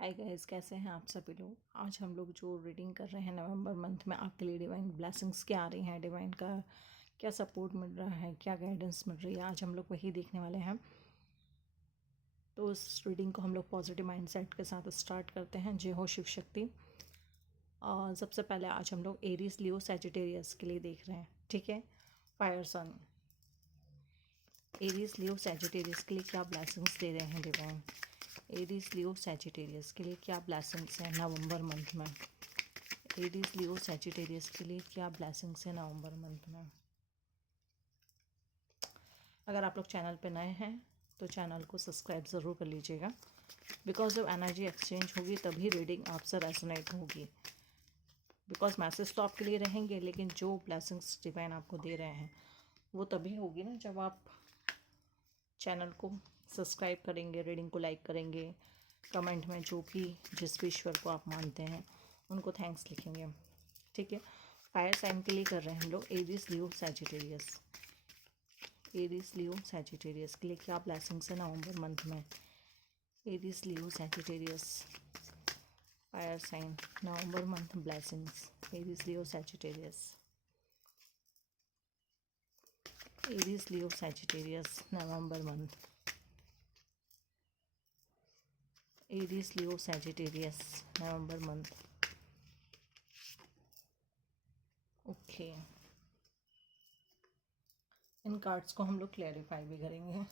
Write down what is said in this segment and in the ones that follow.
Hi guys, कैसे हैं आप सभी लोग। आज हम लोग जो रीडिंग कर रहे हैं नवंबर मंथ में आपके लिए डिवाइन ब्लेसिंग्स क्या आ रही हैं, डिवाइन का क्या सपोर्ट मिल रहा है, क्या गाइडेंस मिल रही है, आज हम लोग वही देखने वाले हैं। तो इस रीडिंग को हम लोग पॉजिटिव माइंडसेट के साथ स्टार्ट करते हैं। जय हो शिव शक्ति। और सबसे पहले आज हम लोग एरीज लियो सैजिटेरियस के लिए देख रहे हैं, ठीक है। फायर सन एरीज लियो सैजिटेरियस के लिए क्या ब्लेसिंग्स दे रहे हैं डिवाइन। एरीज लियो सैजिटेरियस के लिए क्या ब्लेसिंग्स हैं नवंबर मंथ में। एरीज लियो सैजिटेरियस के लिए क्या ब्लेसिंग्स हैं नवंबर मंथ में। अगर आप लोग चैनल पे नए हैं तो चैनल को सब्सक्राइब ज़रूर कर लीजिएगा, बिकॉज जब एनर्जी एक्सचेंज होगी तभी रीडिंग आपसे रेजोनेट होगी। बिकॉज मैसेज तो आपके लिए रहेंगे, लेकिन जो ब्लेसिंग्स डिवाइन आपको दे रहे हैं वो तभी होगी ना जब आप चैनल को सब्सक्राइब करेंगे, रीडिंग को लाइक करेंगे, कमेंट में जो भी जिस भी ईश्वर को आप मानते हैं उनको थैंक्स लिखेंगे, ठीक है। फायर साइन के लिए कर रहे हैं हम लोग Aries Leo Sagittarius. Aries Leo Sagittarius के लिए क्या ब्लेसिंग्स है नवंबर मंथ में। Aries Leo Sagittarius fire sign November month blessings. Aries Leo Sagittarius. Aries Leo Sagittarius November month. Aries Leo Sagittarius November month. Okay, इन cards को हम लोग clarify भी करेंगे।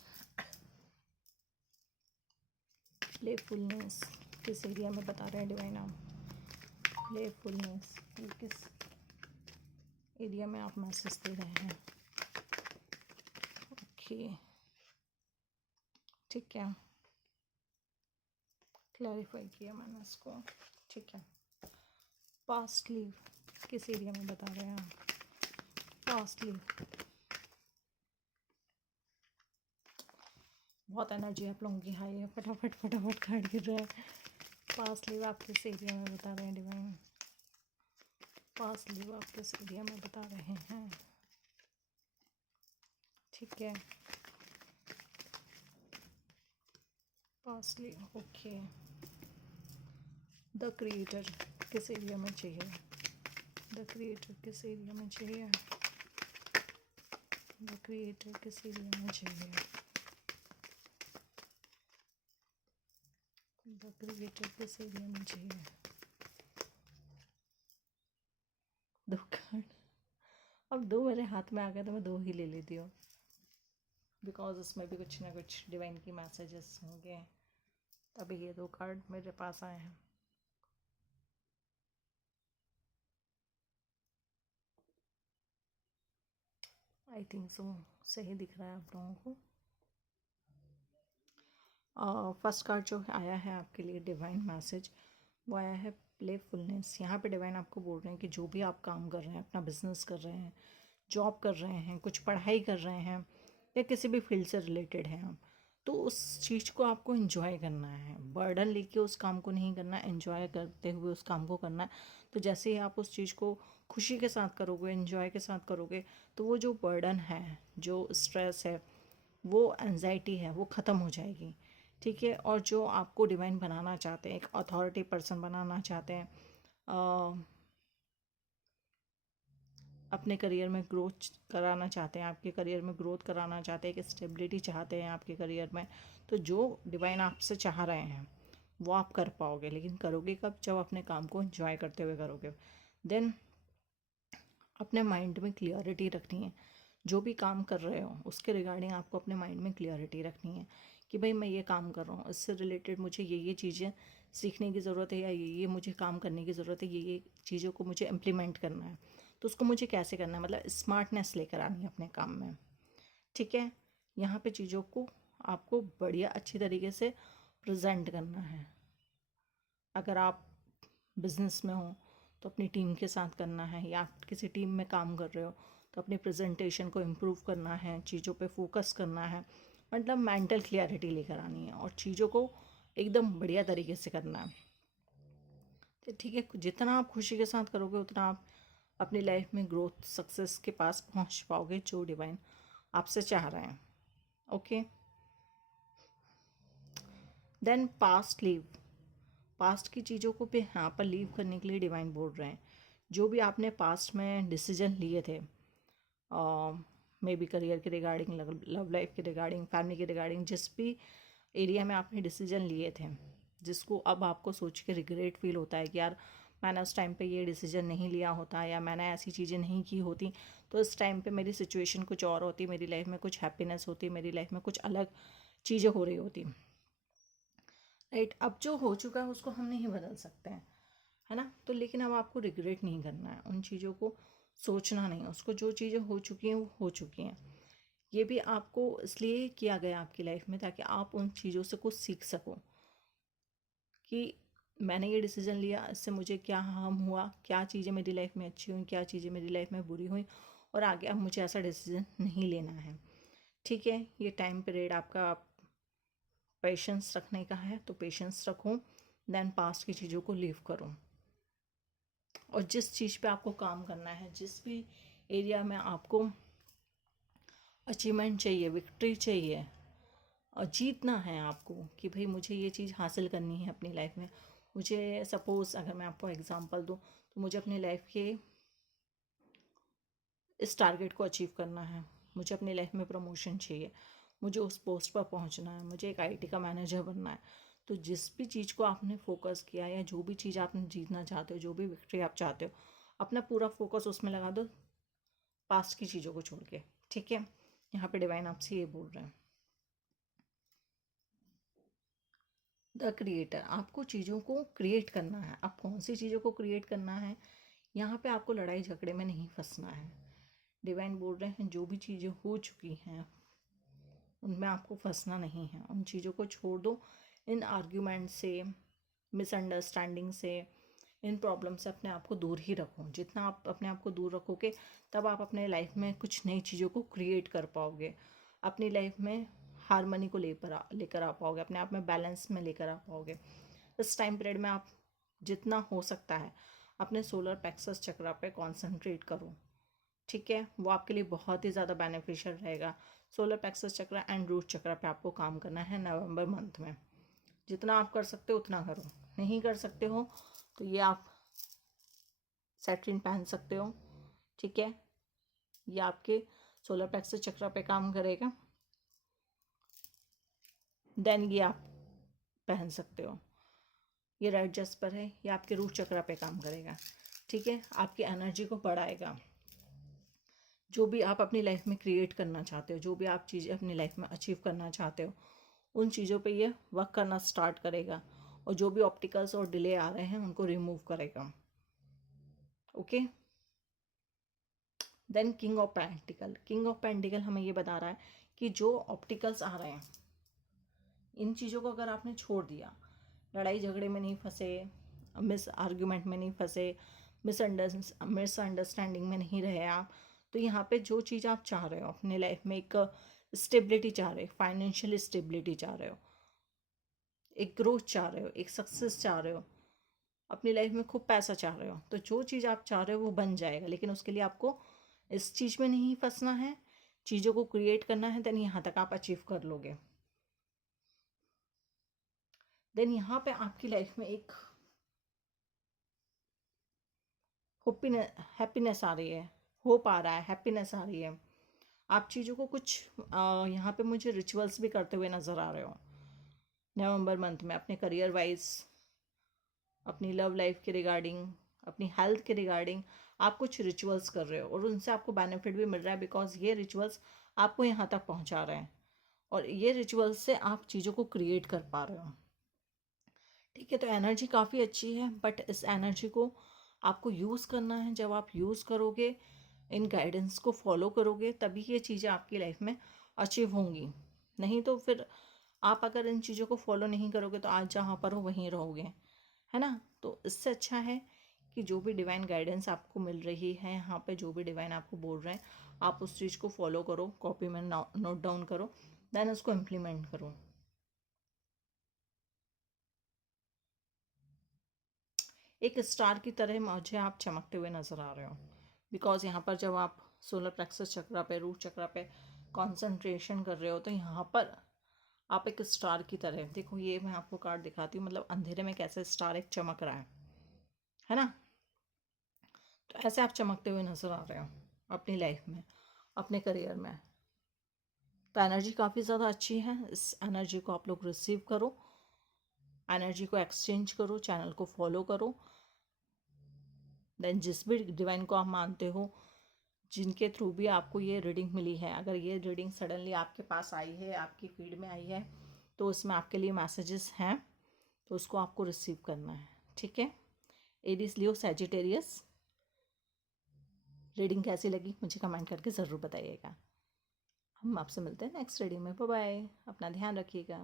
प्लेफुलनेस किस एरिया में बता रहे हैं डिवाइन आप। प्लेफुलनेस किस एरिया में आप मैसेज दे रहे हैं। ओके, ठीक है, क्लैरिफाई किया मैंने इसको, ठीक है। पास्ट लीव किस एरिया में बता रहे हैं आप। पास्ट लीव बहुत एनर्जी आप लोगों की हाई है, फटाफट फटाफट कार्ड गिर रहा है। पास्ट लीव आप किस एरिया में बता रहे हैं डिवाइन। पास्ट लीव आप किस एरिया में बता रहे हैं, ठीक है। Past leave okay. The creator किस एरिया में चाहिए। द क्रिएटर किस एरिया में चाहिए। द क्रिएटर किस एरिया में चाहिए। द क्रिएटर किस एरिया में चाहिए। दो कार्ड अब दो मेरे हाथ में आ गए तो मैं दो ही ले लेती हूँ, बिकॉज उसमें भी कुछ ना कुछ डिवाइन की मैसेजेस होंगे, तभी ये दो कार्ड मेरे पास आए हैं। आई थिंक सो सही दिख रहा है आप लोगों को। फर्स्ट कार्ड जो आया है आपके लिए डिवाइन मैसेज वो आया है प्लेफुलनेस। यहाँ पे डिवाइन आपको बोल रहे हैं कि जो भी आप काम कर रहे हैं, अपना बिजनेस कर रहे हैं, जॉब कर रहे हैं, कुछ पढ़ाई कर रहे हैं, या किसी भी फील्ड से रिलेटेड हैं आप, तो उस चीज़ को आपको एंजॉय करना है। बर्डन लेके उस काम को नहीं करना, एंजॉय करते हुए उस काम को करना है। तो जैसे ही आप उस चीज़ को खुशी के साथ करोगे, एंजॉय के साथ करोगे, तो वो जो बर्डन है, जो स्ट्रेस है, वो एंजाइटी है, वो ख़त्म हो जाएगी, ठीक है। और जो आपको डिवाइन बनाना चाहते हैं, एक अथॉरिटी पर्सन बनाना चाहते हैं, अपने करियर में ग्रोथ कराना चाहते हैं, आपके करियर में ग्रोथ कराना चाहते हैं, एक स्टेबिलिटी चाहते हैं आपके करियर में, तो जो डिवाइन आपसे चाह रहे हैं वो आप कर पाओगे। लेकिन करोगे कब, जब अपने काम को एंजॉय करते हुए करोगे। देन अपने माइंड में क्लियरिटी रखनी है। जो भी काम कर रहे हो उसके रिगार्डिंग आपको अपने माइंड में क्लियरिटी रखनी है कि भाई मैं ये काम कर रहा हूँ, इससे रिलेटेड मुझे ये चीज़ें सीखने की ज़रूरत है, या ये मुझे काम करने की ज़रूरत है, ये चीज़ों को मुझे इम्प्लीमेंट करना है, तो उसको मुझे कैसे करना है, मतलब स्मार्टनेस लेकर आनी है अपने काम में, ठीक है। यहाँ पे चीज़ों को आपको बढ़िया अच्छी तरीके से प्रेजेंट करना है। अगर आप बिजनेस में हो तो अपनी टीम के साथ करना है, या आप किसी टीम में काम कर रहे हो तो अपनी प्रेजेंटेशन को इम्प्रूव करना है, चीज़ों पे फोकस करना है, मतलब मेंटल क्लियरिटी लेकर आनी है और चीज़ों को एकदम बढ़िया तरीके से करना है, तो ठीक है। जितना आप खुशी के साथ करोगे उतना आप अपनी लाइफ में ग्रोथ सक्सेस के पास पहुंच पाओगे, जो डिवाइन आपसे चाह रहे हैं, okay. Then past leave past की चीज़ों को भी यहाँ पर लीव करने के लिए डिवाइन बोल रहे हैं। जो भी आपने पास्ट में डिसीजन लिए थे, मे बी करियर के रिगार्डिंग, लव लाइफ के रिगार्डिंग, फैमिली के रिगार्डिंग, जिस भी एरिया में आपने डिसीजन लिए थे, जिसको अब आपको सोच के रिग्रेट फील होता है कि यार मैंने उस टाइम पे ये डिसीजन नहीं लिया होता, या मैंने ऐसी चीज़ें नहीं की होती तो इस टाइम पे मेरी सिचुएशन कुछ और होती, मेरी लाइफ में कुछ हैप्पीनेस होती, मेरी लाइफ में कुछ अलग चीज़ें हो रही होती। राइट, अब जो हो चुका है उसको हम नहीं बदल सकते हैं, है ना। तो लेकिन अब आपको रिग्रेट नहीं करना है, उन चीज़ों को सोचना नहीं, उसको जो चीज़ें हो चुकी हैं वो हो चुकी हैं। ये भी आपको इसलिए किया गया आपकी लाइफ में ताकि आप उन चीज़ों से कुछ सीख सको कि मैंने ये डिसीजन लिया, इससे मुझे क्या हार्म हुआ, क्या चीज़ें मेरी लाइफ में अच्छी हुई, क्या चीज़ें मेरी लाइफ में बुरी हुई, और आगे अब मुझे ऐसा डिसीजन नहीं लेना है। ठीक है, ये टाइम पीरियड आपका पेशेंस रखने का है, तो पेशेंस रखो, देन पास्ट की चीज़ों को लीव करो। और जिस चीज़ पे आपको काम करना है, जिस भी एरिया में आपको अचीवमेंट चाहिए, विक्ट्री चाहिए और जीतना है आपको कि भाई मुझे ये चीज़ हासिल करनी है अपनी लाइफ में। मुझे सपोज़ अगर मैं आपको एग्जांपल दूँ तो मुझे अपनी लाइफ के इस टारगेट को अचीव करना है, मुझे अपनी लाइफ में प्रमोशन चाहिए, मुझे उस पोस्ट पर पहुंचना है, मुझे एक आईटी का मैनेजर बनना है। तो जिस भी चीज़ को आपने फोकस किया या जो भी चीज़ आपने जीतना चाहते हो, जो भी विक्ट्री आप चाहते हो, अपना पूरा फोकस उसमें लगा दो, पास्ट की चीज़ों को छोड़ के। ठीक है, यहाँ पे डिवाइन आपसे ये बोल रहे हैं। द क्रिएटर, आपको चीज़ों को क्रिएट करना है। अब कौन सी चीज़ों को क्रिएट करना है, यहाँ पे आपको लड़ाई झगड़े में नहीं फंसना है। डिवाइन बोल रहे हैं जो भी चीज़ें हो चुकी हैं उनमें आपको फंसना नहीं है, उन चीज़ों को छोड़ दो। इन आर्ग्यूमेंट से, मिसअंडरस्टैंडिंग से, इन प्रॉब्लम से अपने आप को दूर ही रखो। जितना आप अपने आप को दूर रखोगे तब आप अपने लाइफ में कुछ नई चीज़ों को क्रिएट कर पाओगे, अपनी लाइफ में हारमोनी को लेकर आ पाओगे, अपने आप में बैलेंस में लेकर आ पाओगे। इस टाइम पीरियड में आप जितना हो सकता है अपने सोलर प्लेक्सस चक्र पे कॉन्सेंट्रेट करो। ठीक है, वो आपके लिए बहुत ही ज़्यादा बेनिफिशियल रहेगा। सोलर प्लेक्सस चक्र एंड रूट चक्र पे आपको काम करना है नवंबर मंथ में। जितना आप कर सकते हो उतना करो, नहीं कर सकते हो तो ये आप सैटरिन पहन सकते हो। ठीक है, ये आपके सोलर प्लेक्सस चक्र पे काम करेगा, देन ये आप पहन सकते हो। ये रेड जस्पर है, ये आपके रूट चक्र पे काम करेगा। ठीक है, आपकी एनर्जी को बढ़ाएगा। जो भी आप अपनी लाइफ में क्रिएट करना चाहते हो, जो भी आप चीज़ें अपनी लाइफ में अचीव करना चाहते हो, उन चीज़ों पे ये वर्क करना स्टार्ट करेगा, और जो भी ऑप्टिकल्स और डिले आ रहे हैं उनको रिमूव करेगा। Okay, then king of pentacle. King of pentacle हमें ये बता रहा है कि जो ऑप्टिकल्स आ रहे हैं, इन चीज़ों को अगर आपने छोड़ दिया, लड़ाई झगड़े में नहीं फंसे, मिस आर्ग्यूमेंट में नहीं फंसे, मिसअंडरस्टैंडिंग में नहीं रहे आप, तो यहाँ पे जो चीज़ आप चाह रहे हो अपने लाइफ में, एक स्टेबिलिटी चाह रहे हो, फाइनेंशियल स्टेबिलिटी चाह रहे हो, एक ग्रोथ चाह रहे हो, एक सक्सेस चाह रहे हो, अपनी लाइफ में खूब पैसा चाह रहे हो, तो जो चीज़ आप चाह रहे हो वो बन जाएगा। लेकिन उसके लिए आपको इस चीज़ में नहीं फंसना है, चीज़ों को क्रिएट करना है, देन यहाँ तक आप अचीव कर लोगे। देन यहाँ पे आपकी लाइफ में एक हैप्पीनेस आ रही है, होप आ रहा है, हैप्पीनेस आ रही है। आप चीज़ों को कुछ यहाँ पे मुझे रिचुअल्स भी करते हुए नज़र आ रहे हो नवंबर मंथ में, अपने करियर वाइज, अपनी लव लाइफ के रिगार्डिंग, अपनी हेल्थ के रिगार्डिंग आप कुछ रिचुअल्स कर रहे हो, और उनसे आपको बेनिफिट भी मिल रहा है, बिकॉज ये रिचुअल्स आपको यहाँ तक पहुँचा रहे हैं, और ये रिचुअल्स से आप चीज़ों को क्रिएट कर पा रहे हो। ठीक है, तो एनर्जी काफ़ी अच्छी है, बट इस एनर्जी को आपको यूज़ करना है। जब आप यूज़ करोगे, इन गाइडेंस को फॉलो करोगे, तभी ये चीज़ें आपकी लाइफ में अचीव होंगी। नहीं तो फिर आप अगर इन चीज़ों को फॉलो नहीं करोगे तो आज जहाँ पर हो वहीं रहोगे, है ना। तो इससे अच्छा है कि जो भी डिवाइन गाइडेंस आपको मिल रही है यहाँ पे, जो भी डिवाइन आपको बोल रहे हैं, आप उस चीज़ को फॉलो करो, कॉपी में नोट डाउन करो, देन उसको इम्प्लीमेंट करो। एक स्टार की तरह मुझे आप चमकते हुए नज़र आ रहे हो, बिकॉज यहाँ पर जब आप सोलर प्लेक्सस चक्र पे, रूट चक्र पे कंसंट्रेशन कर रहे हो, तो यहाँ पर आप एक स्टार की तरह हैं। देखो ये मैं आपको कार्ड दिखाती हूँ, मतलब अंधेरे में कैसे स्टार एक चमक रहा है ना। तो ऐसे आप चमकते हुए नज़र आ रहे हो अपनी लाइफ में, अपने करियर में। तो एनर्जी काफ़ी ज़्यादा अच्छी है, इस एनर्जी को आप लोग रिसीव करो, एनर्जी को एक्सचेंज करो, चैनल को फॉलो करो। देन जिस भी डिवाइन को आप मानते हो, जिनके थ्रू भी आपको ये रीडिंग मिली है, अगर ये रीडिंग सडनली आपके पास आई है, आपकी फीड में आई है, तो उसमें आपके लिए मैसेजेस हैं, तो उसको आपको रिसीव करना है। ठीक है। एरीज, लियो, सैजिटेरियस, रीडिंग कैसी लगी मुझे कमेंट करके ज़रूर बताइएगा। हम आपसे मिलते हैं नेक्स्ट रीडिंग में। बाय बाय, अपना ध्यान रखिएगा।